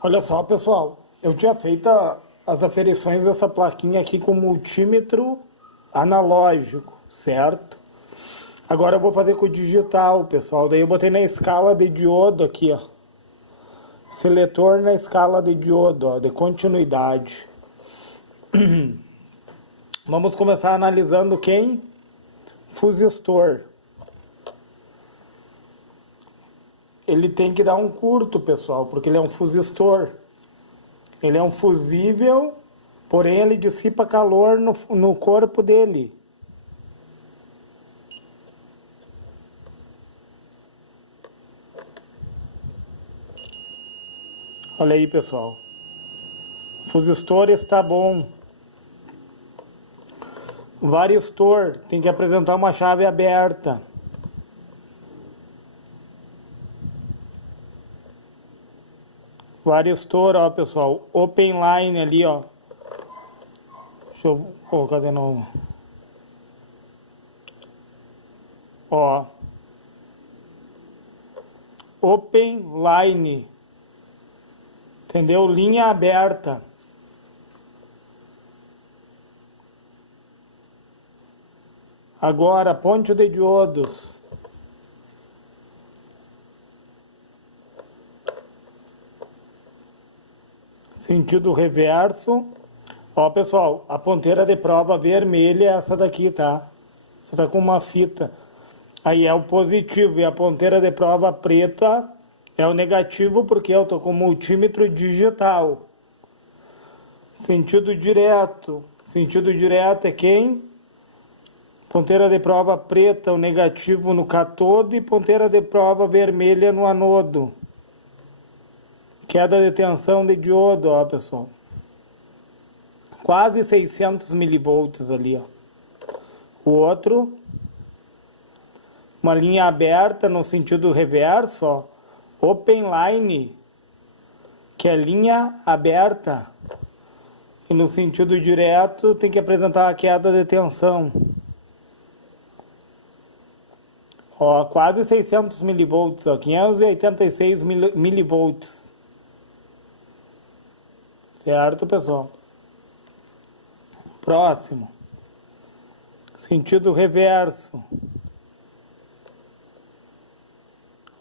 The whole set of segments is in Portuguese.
Olha só, pessoal, eu tinha feito as aferições dessa plaquinha aqui com multímetro analógico, certo? Agora eu vou fazer com o digital, pessoal. Daí eu botei na escala de diodo aqui, ó. Seletor na escala de diodo, ó, de continuidade. Vamos começar analisando quem? Fusistor. Ele tem que dar um curto, pessoal, porque ele é um fusistor. Ele é um fusível, porém ele dissipa calor no corpo dele. Olha aí, pessoal. O fusistor está bom. Varistor tem que apresentar uma chave aberta. Varistor, ó, pessoal. Open line ali, ó. Deixa eu colocar de novo. Ó. Open line. Entendeu? Linha aberta. Agora, ponte de diodos. Sentido reverso. Ó, pessoal, a ponteira de prova vermelha é essa daqui, tá? Você tá com uma fita. Aí é o positivo. E a ponteira de prova preta é o negativo, porque eu tô com multímetro digital. Sentido direto. Sentido direto é quem? Ponteira de prova preta, o negativo no catodo, e ponteira de prova vermelha no anodo. Queda de tensão de diodo, ó, pessoal. Quase 600 milivolts ali, ó. O outro, uma linha aberta no sentido reverso, ó. Open line, que é linha aberta. E no sentido direto tem que apresentar a queda de tensão. Ó, quase 600 milivolts, ó, 586 milivolts. Certo, pessoal? Próximo. Sentido reverso.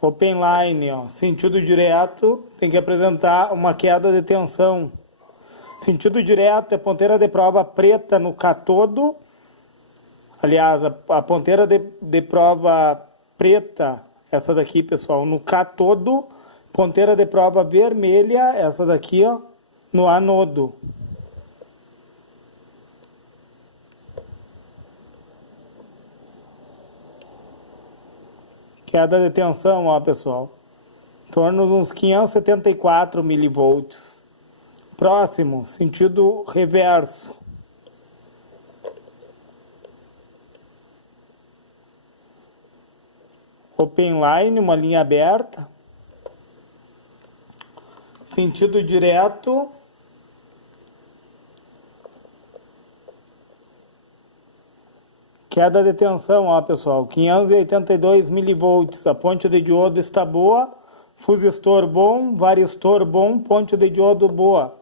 Open line, ó. Sentido direto tem que apresentar uma queda de tensão. Sentido direto é ponteira de prova preta no catodo. Aliás, a ponteira de prova preta, essa daqui, pessoal, no catodo. Ponteira de prova vermelha, essa daqui, ó, no anodo. Queda de tensão, ó, pessoal. Em torno de uns 574 milivolts. Próximo, sentido reverso. Open line, uma linha aberta. Sentido direto. Queda de tensão, ó, pessoal. 582 milivolts. A ponte de diodo está boa. Fusistor bom. Varistor bom. Ponte de diodo boa.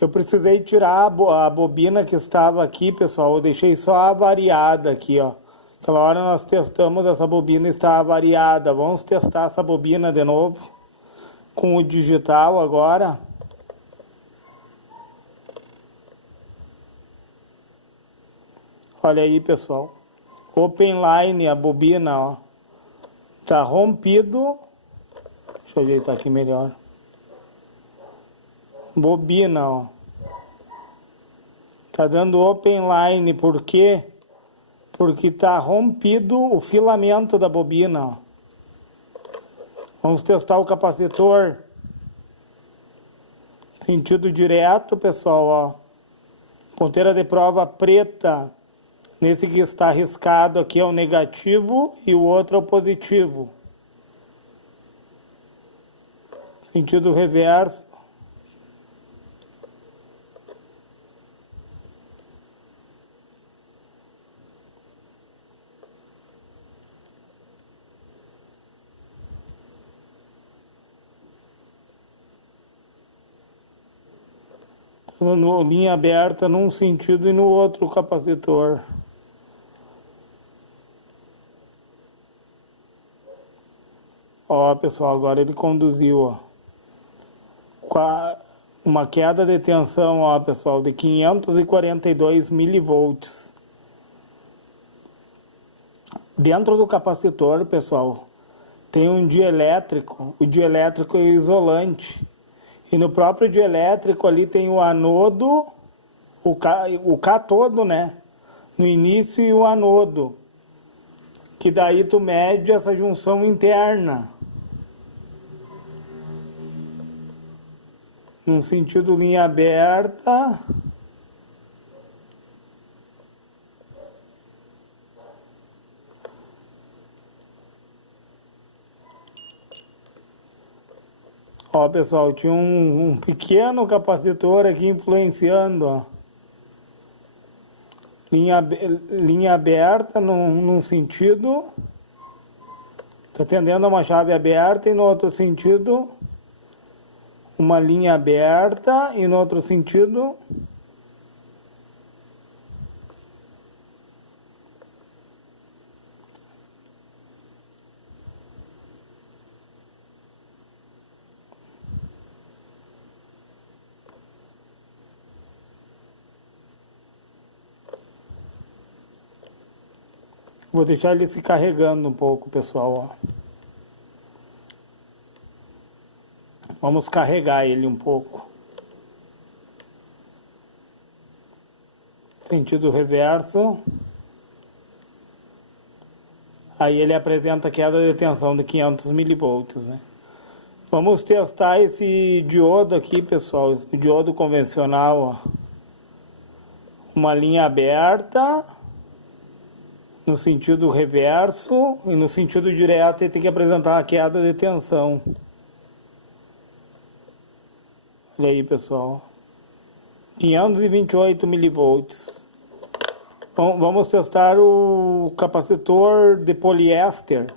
Eu precisei tirar a bobina que estava aqui, pessoal. Eu deixei só a variada aqui, ó. Aquela hora nós testamos, essa bobina está variada. Vamos testar essa bobina de novo. Com o digital agora. Olha aí, pessoal. Open line, a bobina, ó. Tá rompido. Deixa eu ajeitar aqui melhor. Bobina, ó. Tá dando open line, por quê? Porque tá rompido o filamento da bobina, ó. Vamos testar o capacitor. Sentido direto, pessoal, ó. Ponteira de prova preta. Nesse que está riscado aqui é o negativo e o outro é o positivo. Sentido reverso. linha aberta num sentido e no outro capacitor. Ó, pessoal, agora ele conduziu, ó, uma queda de tensão, ó, pessoal, de 542 milivolts. Dentro do capacitor, pessoal, tem um dielétrico. O dielétrico é isolante. E no próprio dielétrico ali tem o anodo, o cátodo, né? No início, e o anodo. Que daí tu mede essa junção interna. Num sentido linha aberta. Ó, pessoal, tinha um pequeno capacitor aqui influenciando, ó. Linha aberta num sentido. Tá tendendo a uma chave aberta e no outro sentido uma linha aberta e no outro sentido vou deixar ele se carregando um pouco, pessoal, ó. Vamos carregar ele um pouco. Sentido reverso. Aí ele apresenta queda de tensão de 500 milivolts, né? Vamos testar esse diodo aqui, pessoal. Esse diodo convencional, ó. Uma linha aberta no sentido reverso e no sentido direto ele tem que apresentar uma queda de tensão. Olha aí, pessoal. 528 milivolts. Bom, vamos testar o capacitor de poliéster.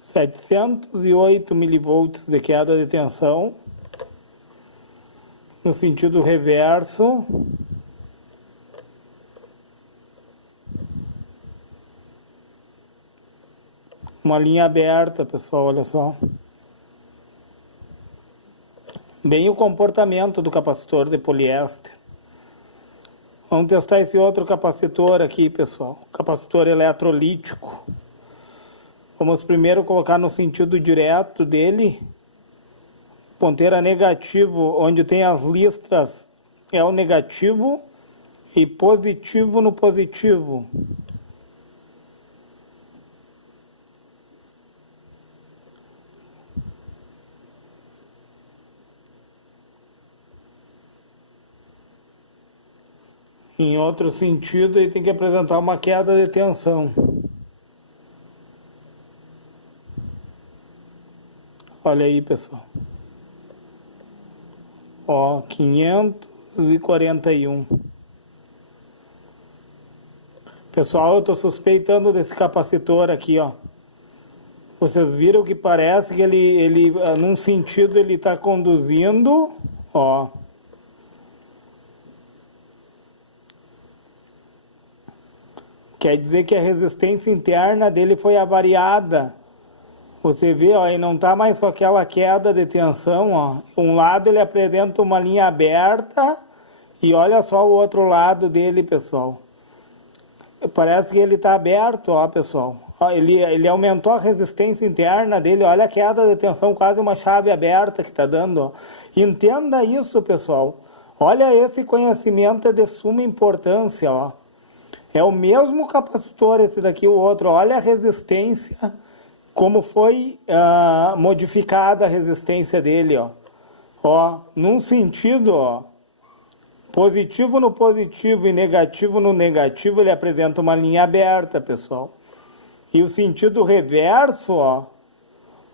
(708 milivolts de queda de tensão no sentido reverso. Uma linha aberta, pessoal, olha só. Bem o comportamento do capacitor de poliéster. Vamos testar esse outro capacitor aqui, pessoal. Capacitor eletrolítico. Vamos primeiro colocar no sentido direto dele. Ponteira negativo, onde tem as listras, é o negativo. E positivo no positivo. Em outro sentido, ele tem que apresentar uma queda de tensão. Olha aí, pessoal. Ó, 541. Pessoal, eu estou suspeitando desse capacitor aqui, ó. Vocês viram que parece que ele num sentido, ele está conduzindo, ó. Quer dizer que a resistência interna dele foi avariada. Você vê, ó, ele não está mais com aquela queda de tensão, ó. Um lado ele apresenta uma linha aberta e olha só o outro lado dele, pessoal. Parece que ele está aberto, ó, pessoal. Ó, ele aumentou a resistência interna dele, olha a queda de tensão, quase uma chave aberta que está dando, ó. Entenda isso, pessoal. Olha, esse conhecimento é de suma importância, ó. É o mesmo capacitor esse daqui, o outro. Olha a resistência, como foi modificada a resistência dele, ó. Ó, num sentido, ó, positivo no positivo e negativo no negativo, ele apresenta uma linha aberta, pessoal. E o sentido reverso, ó,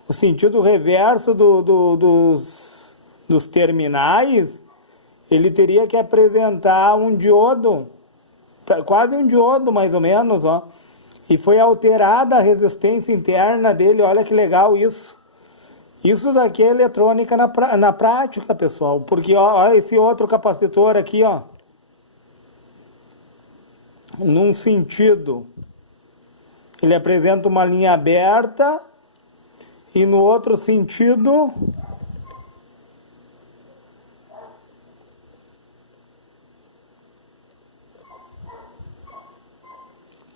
o sentido reverso dos terminais, ele teria que apresentar um diodo, quase um diodo mais ou menos, ó. E foi alterada a resistência interna dele, olha que legal isso. Isso daqui é eletrônica na prática, pessoal, porque ó, esse outro capacitor aqui, ó, num sentido, ele apresenta uma linha aberta e no outro sentido,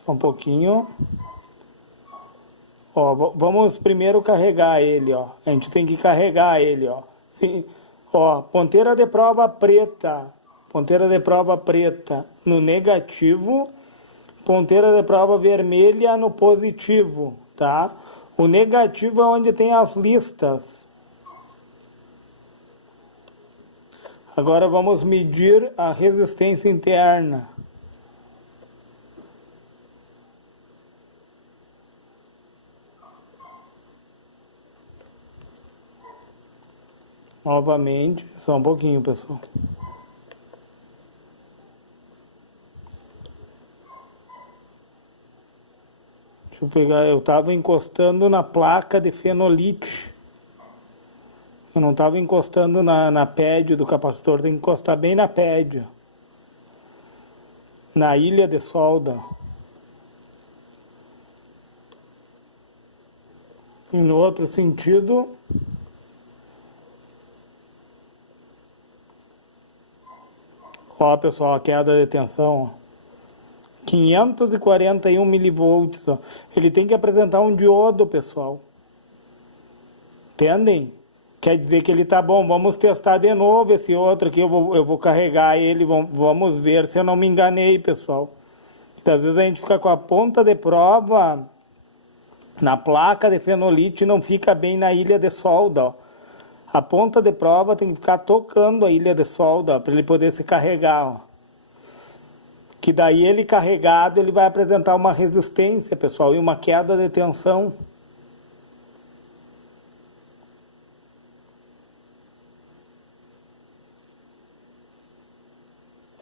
só um pouquinho. Ó, vamos primeiro carregar ele, ó. A gente tem que carregar ele, ó. Sim, ó, ponteira de prova preta. Ponteira de prova preta no negativo. Ponteira de prova vermelha no positivo, tá? O negativo é onde tem as listas. Agora vamos medir a resistência interna. Novamente, só um pouquinho, pessoal. Deixa eu pegar, eu estava encostando na placa de fenolite. Eu não estava encostando na pad do capacitor, tem que encostar bem na pad. Na ilha de solda. E no outro sentido, ó, pessoal, a queda de tensão, 541 milivolts. Ó. Ele tem que apresentar um diodo, pessoal. Entendem? Quer dizer que ele tá bom. Vamos testar de novo esse outro aqui. Eu vou carregar ele. Vamos ver se eu não me enganei, pessoal. Então, às vezes a gente fica com a ponta de prova na placa de fenolite e não fica bem na ilha de solda, ó. A ponta de prova tem que ficar tocando a ilha de solda para ele poder se carregar, ó. Que daí ele carregado, ele vai apresentar uma resistência, pessoal, e uma queda de tensão.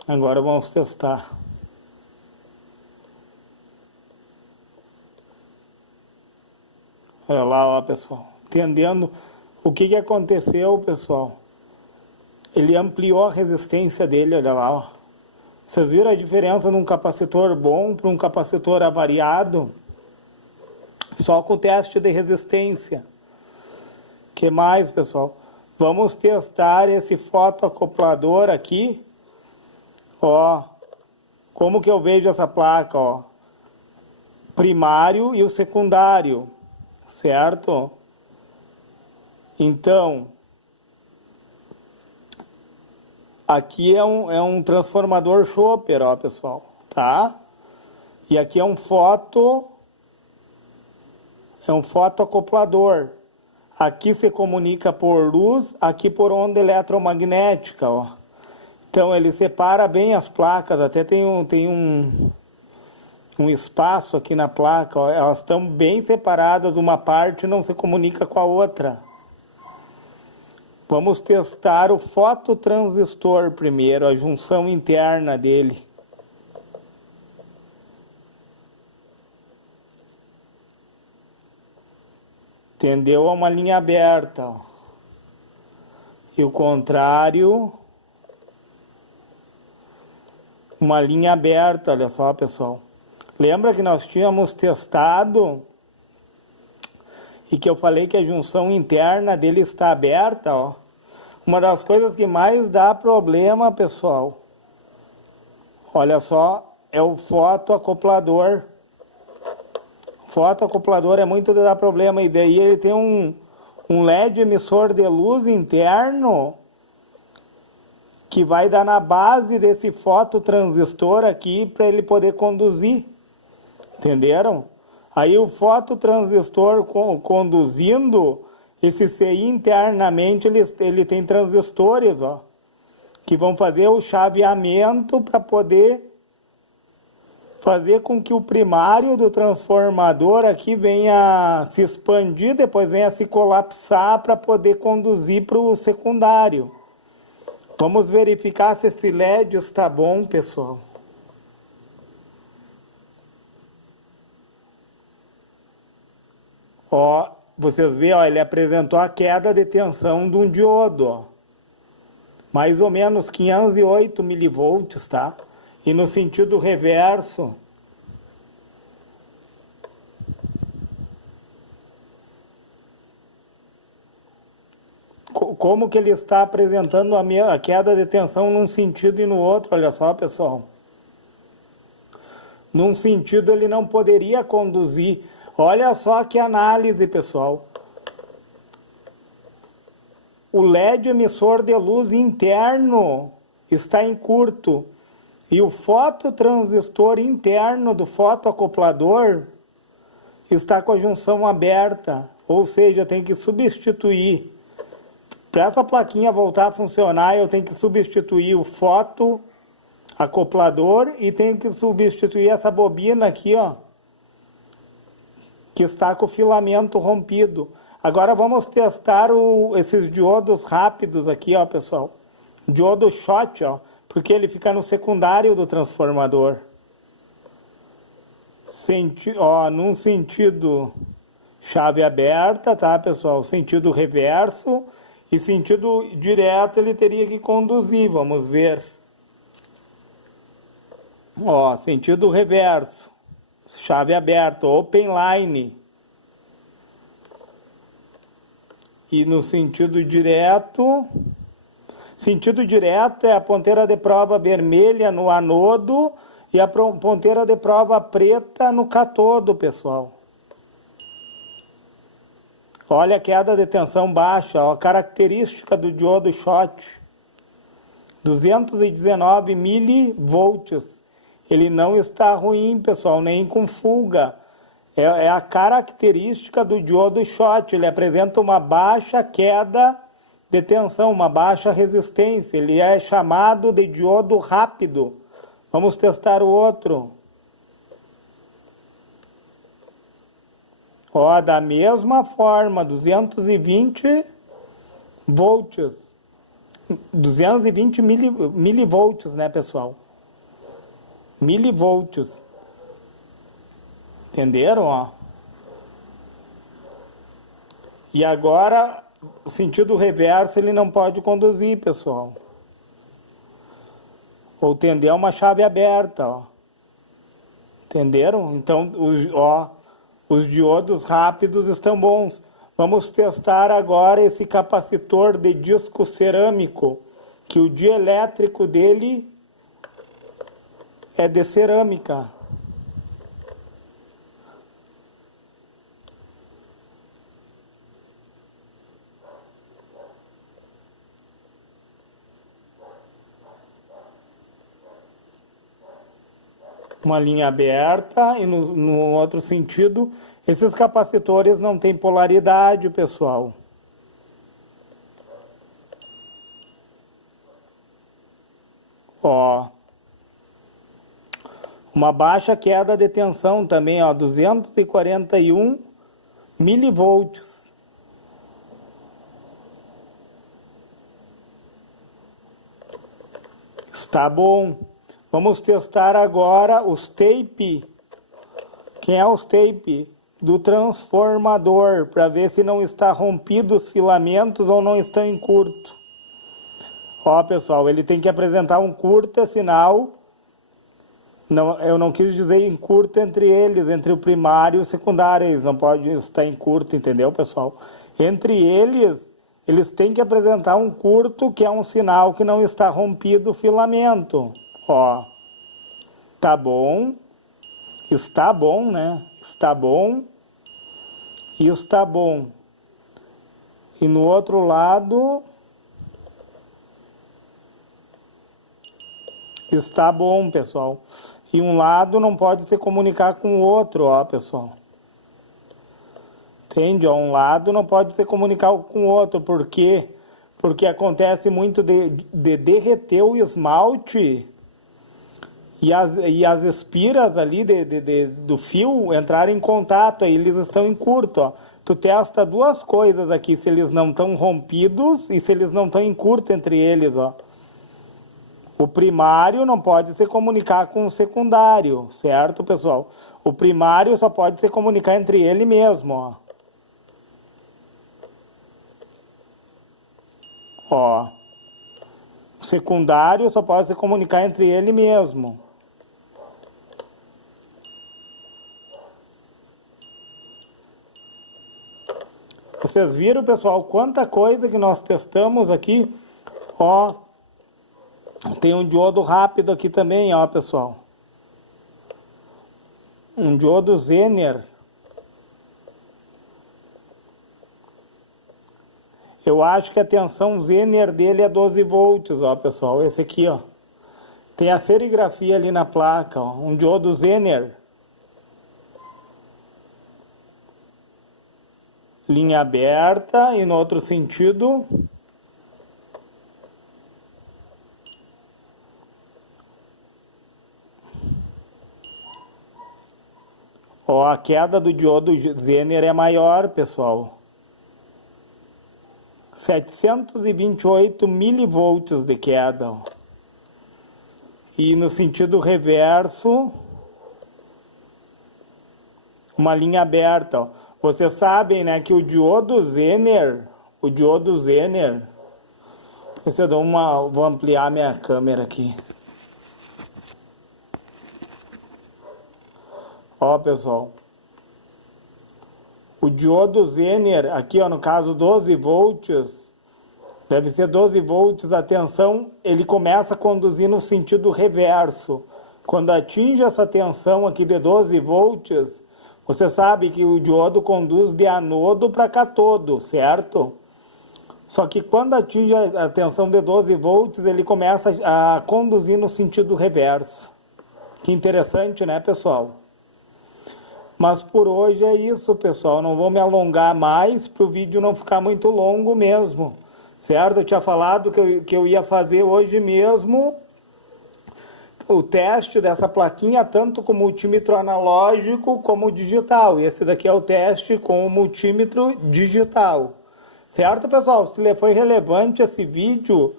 Agora vamos testar. Olha lá, ó, pessoal. Entendendo o que aconteceu, pessoal? Ele ampliou a resistência dele, olha lá, ó. Vocês viram a diferença de um capacitor bom para um capacitor avariado? Só com o teste de resistência. Que mais, pessoal? Vamos testar esse fotoacoplador aqui. Ó, como que eu vejo essa placa, ó? Primário e o secundário, certo? Então, aqui é um transformador Chopper, ó, pessoal, tá? E aqui é um fotoacoplador. Aqui se comunica por luz, aqui por onda eletromagnética, ó. Então ele separa bem as placas, até tem um espaço aqui na placa, ó. Elas estão bem separadas, uma parte não se comunica com a outra. Vamos testar o fototransistor primeiro, a junção interna dele. Entendeu? É uma linha aberta, ó. E o contrário, uma linha aberta, olha só, pessoal. Lembra que nós tínhamos testado e que eu falei que a junção interna dele está aberta, ó. Uma das coisas que mais dá problema, pessoal, olha só, é o fotoacoplador. O fotoacoplador é muito de dar problema, e daí ele tem um LED emissor de luz interno que vai dar na base desse fototransistor aqui para ele poder conduzir. Entenderam? Aí o fototransistor conduzindo, esse CI internamente ele tem transistores, ó, que vão fazer o chaveamento para poder fazer com que o primário do transformador aqui venha se expandir, depois venha se colapsar para poder conduzir para o secundário. Vamos verificar se esse LED está bom, pessoal. Ó, vocês veem, ó, ele apresentou a queda de tensão de um diodo, ó. Mais ou menos 508 milivolts, tá? E no sentido reverso, como que ele está apresentando a queda de tensão num sentido e no outro, olha só, pessoal. Num sentido ele não poderia conduzir. Olha só que análise, pessoal. O LED emissor de luz interno está em curto e o fototransistor interno do fotoacoplador está com a junção aberta, ou seja, tem que substituir. Para essa plaquinha voltar a funcionar, eu tenho que substituir o fotoacoplador e tenho que substituir essa bobina aqui, ó, que está com o filamento rompido. Agora vamos testar esses diodos rápidos aqui, ó, pessoal. Diodo shot, ó, porque ele fica no secundário do transformador. Num sentido chave aberta, tá, pessoal? Sentido reverso e sentido direto ele teria que conduzir, vamos ver. Ó, sentido reverso, chave aberta, open line. E no sentido direto é a ponteira de prova vermelha no anodo e a ponteira de prova preta no catodo, pessoal. Olha a queda de tensão baixa, ó, a característica do diodo shot. 219 milivolts. Ele não está ruim, pessoal, nem com fuga. É a característica do diodo shot. Ele apresenta uma baixa queda de tensão, uma baixa resistência. Ele é chamado de diodo rápido. Vamos testar o outro. Ó, da mesma forma, 220 volts. 220 milivolts, né, pessoal? Milivolts. Entenderam, ó? E agora, o sentido reverso ele não pode conduzir, pessoal. Ou tender uma chave aberta, ó. Entenderam? Então, os diodos rápidos estão bons. Vamos testar agora esse capacitor de disco cerâmico, que o dielétrico dele é de cerâmica. Uma linha aberta e no outro sentido, esses capacitores não têm polaridade, pessoal. Ó, uma baixa queda de tensão também, ó, 241 milivolts. Está bom. Vamos testar agora os tape. Quem é os tape? Do transformador, para ver se não está rompido os filamentos ou não estão em curto. Ó, pessoal, ele tem que apresentar um curto sinal. Não, eu não quis dizer em curto entre eles, entre o primário e o secundário. Eles não podem estar em curto, entendeu, pessoal? Entre eles têm que apresentar um curto, que é um sinal que não está rompido o filamento. Ó, tá bom, está bom, né? Está bom e está bom. E no outro lado, está bom, pessoal. E um lado não pode se comunicar com o outro, ó, pessoal. Entende? Ó, um lado não pode se comunicar com o outro. Por quê? Porque acontece muito de derreter o esmalte e as espiras ali do fio entrarem em contato, aí eles estão em curto, ó. Tu testa duas coisas aqui, se eles não estão rompidos e se eles não estão em curto entre eles, ó. O primário não pode se comunicar com o secundário, certo, pessoal? O primário só pode se comunicar entre ele mesmo, ó. Ó. O secundário só pode se comunicar entre ele mesmo. Vocês viram, pessoal, quanta coisa que nós testamos aqui? Ó, tem um diodo rápido aqui também, ó, pessoal. Um diodo Zener. Eu acho que a tensão Zener dele é 12 volts, ó, pessoal. Esse aqui, ó. Tem a serigrafia ali na placa, ó. Um diodo Zener. Linha aberta e no outro sentido. Ó, a queda do diodo Zener é maior, pessoal. 728 milivolts de queda. Ó. E no sentido reverso, uma linha aberta, ó. Vocês sabem, né, que o diodo Zener, vou ampliar minha câmera aqui. Ó, pessoal, o diodo Zener, aqui, ó, no caso 12 volts, deve ser 12 volts, a tensão, ele começa a conduzir no sentido reverso. Quando atinge essa tensão aqui de 12 volts, você sabe que o diodo conduz de anodo para cátodo, certo? Só que quando atinge a tensão de 12 volts, ele começa a conduzir no sentido reverso. Que interessante, né, pessoal? Mas por hoje é isso, pessoal. Não vou me alongar mais para o vídeo não ficar muito longo mesmo. Certo? Eu tinha falado que eu ia fazer hoje mesmo o teste dessa plaquinha, tanto com multímetro analógico como digital. E esse daqui é o teste com o multímetro digital. Certo, pessoal? Se foi relevante esse vídeo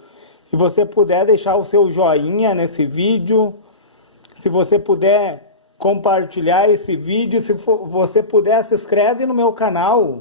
e você puder deixar o seu joinha nesse vídeo, se você puder compartilhar esse vídeo, se você puder, se inscreve no meu canal.